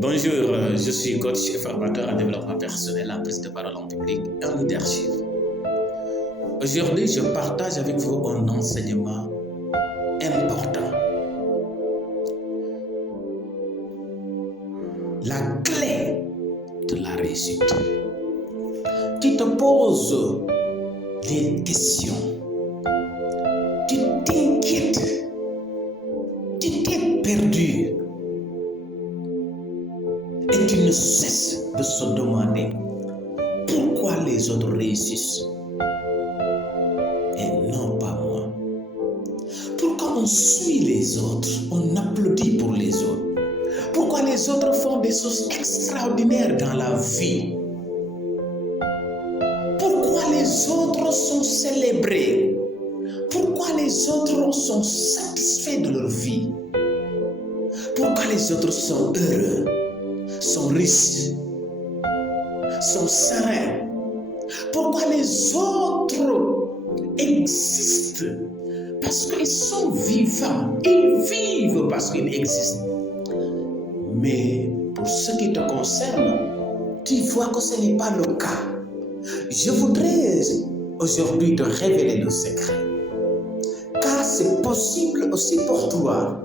Bonjour, je suis coach et formateur en développement personnel, en prise de parole en public et en leadership. Aujourd'hui, je partage avec vous un enseignement important. La clé de la réussite. Tu te poses des questions. Tu t'inquiètes. Tu t'es perdu. Et tu ne cesses de se demander pourquoi les autres réussissent et non pas moi. Pourquoi on suit les autres, on applaudit pour les autres. Pourquoi les autres font des choses extraordinaires dans la vie. Pourquoi les autres sont célébrés. Pourquoi les autres sont satisfaits de leur vie. Pourquoi les autres sont heureux, sont riches, sont sereins. Pourquoi les autres existent? Parce qu'ils sont vivants. Ils vivent parce qu'ils existent. Mais pour ce qui te concerne, tu vois que ce n'est pas le cas. Je voudrais aujourd'hui te révéler le secret. Car c'est possible aussi pour toi.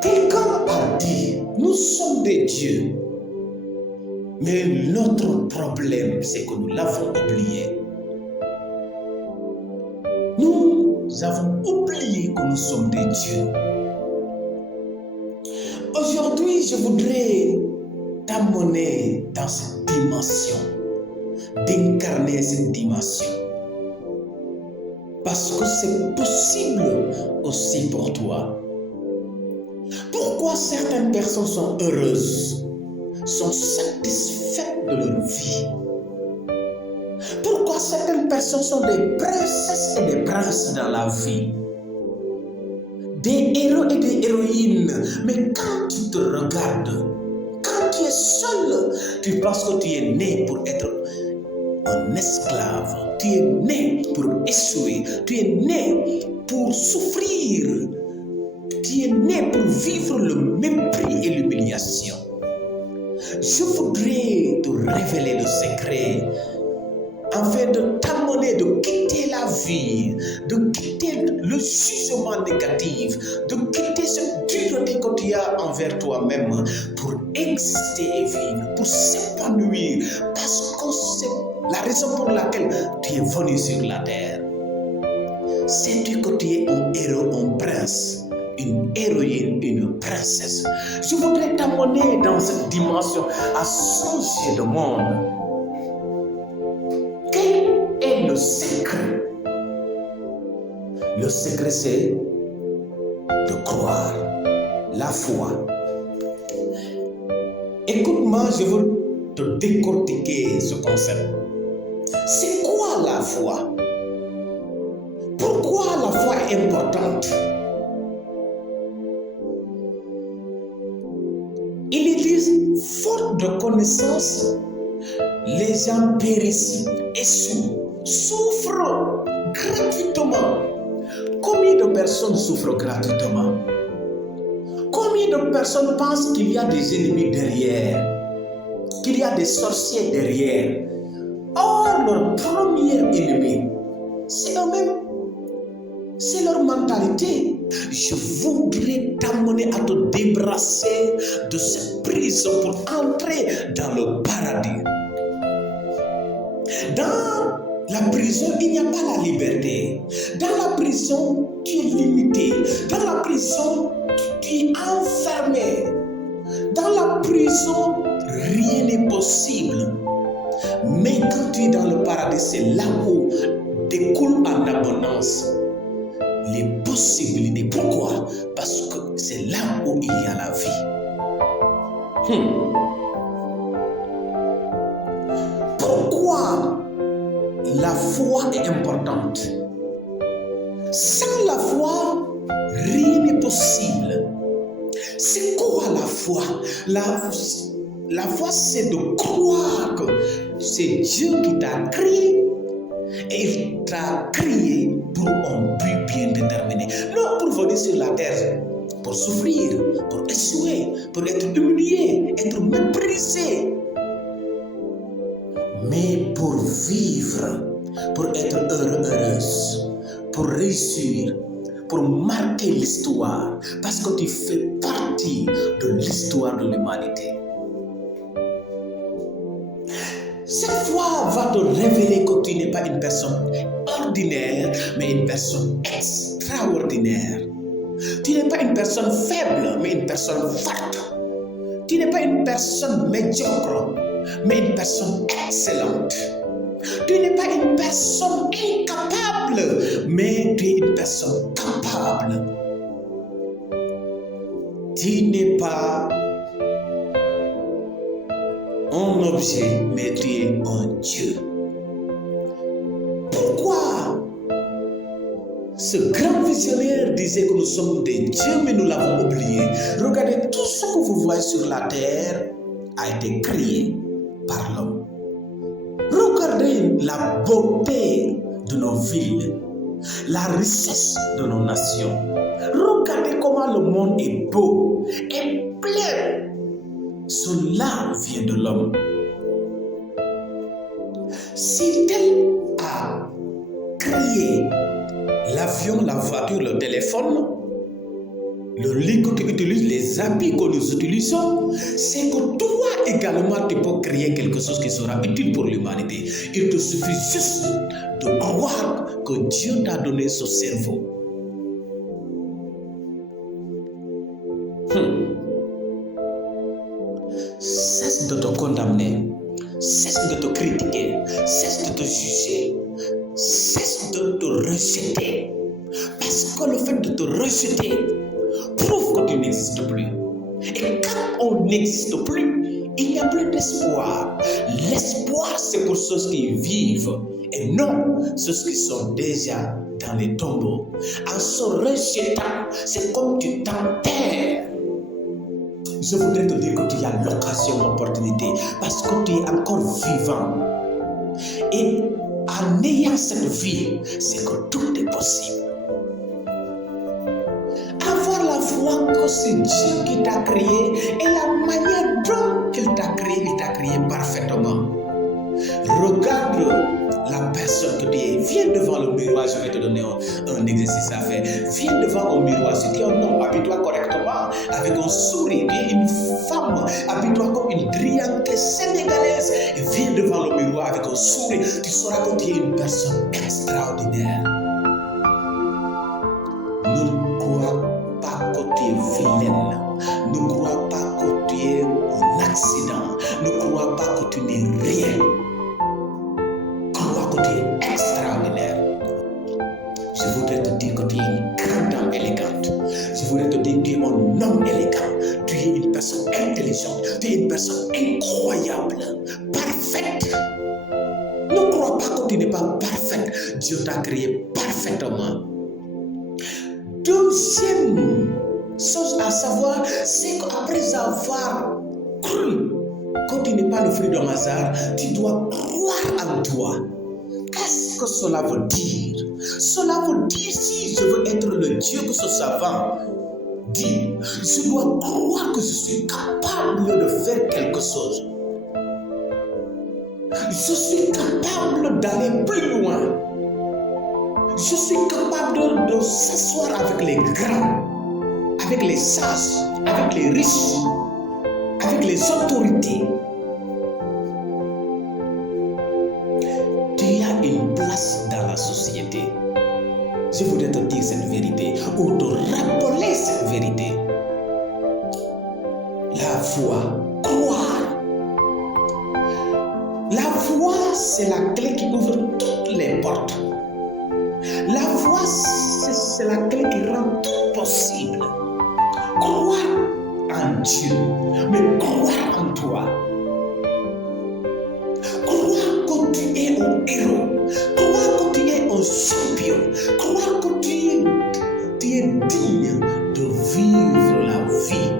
Quelqu'un a dit, nous sommes des dieux. Mais notre problème, c'est que nous l'avons oublié. Nous avons oublié que nous sommes des dieux. Aujourd'hui, je voudrais t'amener dans cette dimension, d'incarner cette dimension. Parce que c'est possible aussi pour toi. Pourquoi certaines personnes sont heureuses, sont satisfaites de leur vie? Pourquoi certaines personnes sont des princesses et des princes dans la vie? Des héros et des héroïnes. Mais quand tu te regardes, quand tu es seul, tu penses que tu es né pour être un esclave. Tu es né pour échouer. Tu es né pour souffrir. Tu es né pour vivre le mépris et l'humiliation. Je voudrais te révéler le secret afin de t'amener de quitter la vie, de quitter le jugement négatif, de quitter cette dureté que tu as envers toi-même pour exister et vivre, pour s'épanouir, parce que c'est la raison pour laquelle tu es venu sur la terre. Sais-tu que tu es un héros, un prince, une héroïne, une princesse? Je voudrais t'amener dans cette dimension à changer le monde. Quel est le secret? Le secret, c'est de croire, la foi. Écoute-moi, je veux te décortiquer ce concept. C'est quoi la foi? Pourquoi la foi est importante? Ils disent, faute de connaissance, les gens périssent, échouent, souffrent gratuitement. Combien de personnes souffrent gratuitement? Combien de personnes pensent qu'il y a des ennemis derrière, qu'il y a des sorciers derrière? Or, leur premier ennemi, c'est eux-mêmes. C'est leur mentalité. Je voudrais t'amener à te débarrasser de cette prison pour entrer dans le paradis. Dans la prison, il n'y a pas la liberté. Dans la prison, tu es limité. Dans la prison, tu es enfermé. Dans la prison, rien n'est possible. Mais quand tu es dans le paradis, c'est là où découle en abondance les possibilités. Pourquoi? Parce que c'est là où il y a la vie. Pourquoi la foi est importante? Sans la foi, rien n'est possible. C'est quoi la foi? La foi, c'est de croire que c'est Dieu qui t'a créé et il t'a créé pour un but bien déterminé. Non pour venir sur la terre pour souffrir, pour échouer, pour être humilié, être méprisé. Mais pour vivre, pour être heureux, heureuse, pour réussir, pour marquer l'histoire, parce que tu fais partie de l'histoire de l'humanité. Cette foi va te révéler que tu n'es pas une personne ordinaire, mais une personne extraordinaire. Tu n'es pas une personne faible, mais une personne forte. Tu n'es pas une personne médiocre, mais une personne excellente. Tu n'es pas une personne incapable, mais tu es une personne capable. Tu n'es pas un objet, mais tu es un Dieu. Pourquoi ce grand visionnaire disait que nous sommes des dieux, mais nous l'avons oublié? Regardez, tout ce que vous voyez sur la terre a été créé par l'homme. Regardez la beauté de nos villes, la richesse de nos nations. Regardez comment le monde est beau et plein. Cela vient de l'homme. Si tel a créé l'avion, la voiture, le téléphone, le lit que tu utilises, les habits que nous utilisons, c'est que toi également tu peux créer quelque chose qui sera utile pour l'humanité. Il te suffit juste de croire que Dieu t'a donné ce cerveau. Cesse de te condamner, cesse de te critiquer, cesse de te juger, cesse de te rejeter. Parce que le fait de te rejeter prouve que tu n'existes plus. Et quand on n'existe plus, il n'y a plus d'espoir. L'espoir, c'est pour ceux qui vivent et non ceux qui sont déjà dans les tombeaux. En se rejetant, c'est comme tu t'enterres. Je voudrais te dire que tu as l'occasion, l'opportunité, parce que tu es encore vivant. Et en ayant cette vie, c'est que tout est possible. Avoir la foi que c'est Dieu qui t'a créé et la manière dont il t'a créé parfaitement. Regarde la personne que tu es. Viens devant le miroir, je vais te donner un exercice à faire. Viens devant un miroir. Si tu es un homme, habille-toi correctement, avec un sourire. Tu es une femme, habille-toi comme une brillante sénégalaise. Et viens devant le miroir avec un sourire. Tu sauras que tu es une personne extraordinaire. Ne crois pas que tu es vilaine. Ne crois pas que tu es un accident. Ne crois pas que tu n'es rien. Crois que tu es extraordinaire. Je voudrais te dire que tu es une grande dame élégante. Je voudrais te dire que tu es un homme élégant. Tu es une personne intelligente. Tu es une personne incroyable. Parfaite. Ne crois pas que tu n'es pas parfaite. Dieu t'a créé parfaitement. Deuxième chose à savoir, c'est qu'après avoir cru que tu n'es pas le fruit d'un hasard, tu dois croire en toi. Qu'est-ce que cela veut dire? Cela veut dire, si je veux être le Dieu que ce savant dit, je dois croire que je suis capable de faire quelque chose. Je suis capable d'aller plus loin. Je suis capable de s'asseoir avec les grands, avec les sages, avec les riches, avec les autorités. Tu as une place dans la société. Je voudrais te dire cette vérité ou te rappeler cette vérité. La foi, croire. La foi, c'est la clé qui ouvre toutes les portes. La foi, c'est la clé qui rend tout possible. Croire en Dieu, mais croire en toi. Croire que tu es un héros. Croire que tu es un champion. Croire que tu es digne de vivre la vie.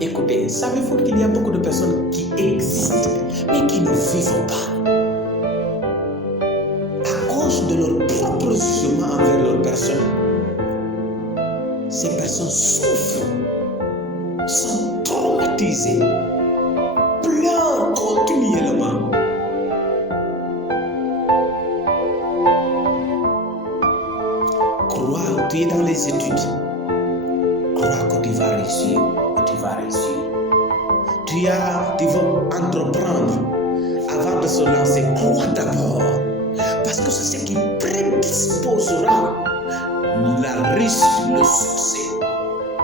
Écoutez, savez-vous qu'il y a beaucoup de personnes qui existent, mais qui ne vivent pas de leur propre jugement envers leur personne. ces personnes souffrent, sont traumatisées, pleurent continuellement. Crois, tu es dans les études. Crois que tu vas réussir, que tu vas réussir. Tu vas entreprendre. Avant de se lancer, crois d'abord. Parce que c'est ce qui prédisposera la réussite, le succès.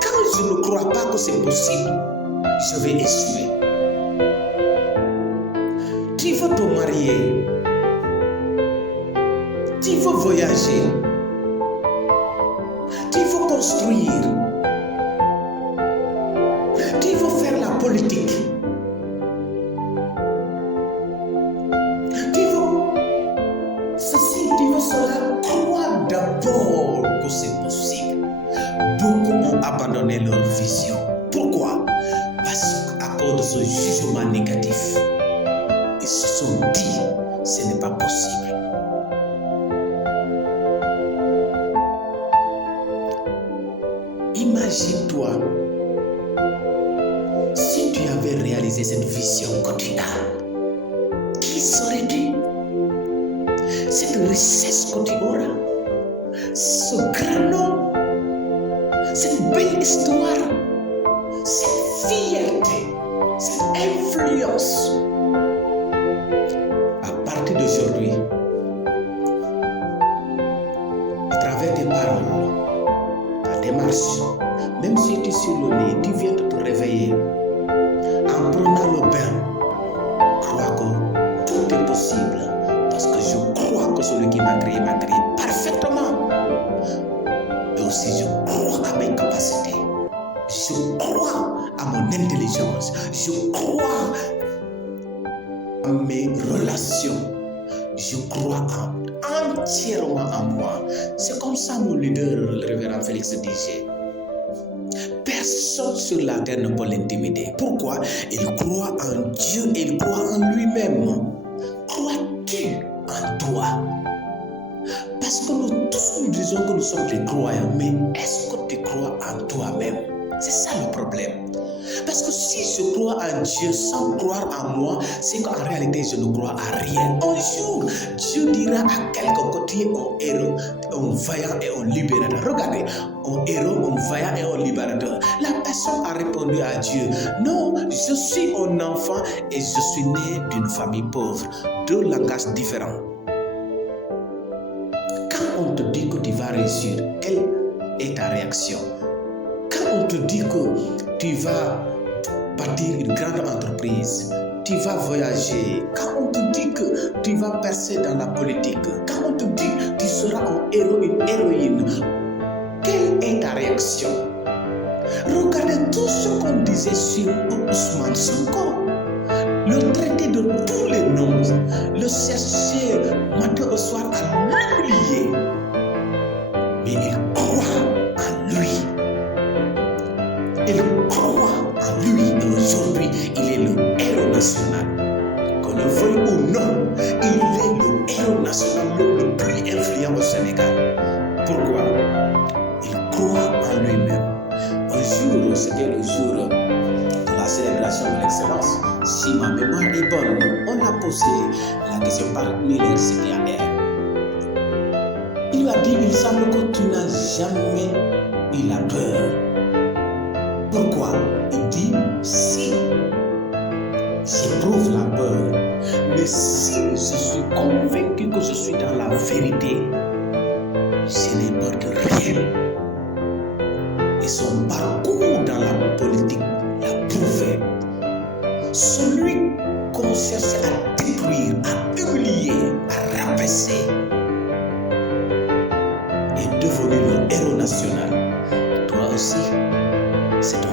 Quand je ne crois pas que c'est possible, je vais échouer. Tu veux te marier. Tu veux voyager. Tu veux construire. Tu veux faire la politique. Tu veux ceci, tu veux cela. Crois d'abord que c'est possible. Beaucoup ont abandonné leur vision. Pourquoi? Parce qu'à cause de ce jugement négatif, ils se sont dit, ce n'est pas possible. Imagine-toi, si tu avais réalisé cette vision que tu as, qui serais-tu? Cette richesse que tu auras, ce grand nom, cette belle histoire, cette fierté, cette influence. À partir d'aujourd'hui, à travers tes paroles, ta démarche, même si tu es sur le lit, tu viens de te réveiller, en prenant le bain, crois que tout est possible, parce que je crois que celui qui m'a créé parfaitement. Et aussi je crois à mes capacités, je crois à mon intelligence, je crois à mes relations, je crois entièrement en moi. C'est comme ça mon leader, le révérend Félix disait. Personne sur la terre ne peut l'intimider. Pourquoi? Il croit en Dieu et il croit en lui-même. Crois-tu en toi? Parce que nous tous nous disons que nous sommes des croyants, mais est-ce que tu crois en toi-même? C'est ça le problème. Parce que si je crois en Dieu sans croire en moi, c'est qu'en réalité je ne crois à rien. Un jour, Dieu dira à quelqu'un que tu es un héros, un vaillant et un libérateur. Regardez, un héros, un vaillant et un libérateur. La personne a répondu à Dieu, non, je suis un enfant et je suis né d'une famille pauvre. Deux langages différents. Quand on te dit que tu vas réussir, quelle est ta réaction? Quand on te dit que tu vas bâtir une grande entreprise, tu vas voyager, quand on te dit que tu vas percer dans la politique, quand on te dit que tu seras un héros, une héroïne, quelle est ta réaction? Regardez tout ce qu'on disait sur Ousmane Sonko, le traiter de tous les noms, le chercher matin au soir à l'humilier, mais il croit en lui. Il croit en lui et aujourd'hui, il est le héros national. Qu'on le veuille ou non, il est le héros national le plus influent au Sénégal. Pourquoi? Il croit en lui-même. Un jour, c'était le jour de la célébration de l'excellence. Si ma mémoire est bonne, on a posé la question par Miller Séquianer. Il a dit, il semble que tu n'as jamais eu la peur. Pourquoi? Il dit, si j'éprouve la peur, mais si je suis convaincu que je suis dans la vérité, je n'ai peur de rien. Et son parcours dans la politique l'a prouvé. Celui qu'on cherche à détruire, à humilier, à rabaisser, est devenu le héros national. Toi aussi, c'est toi.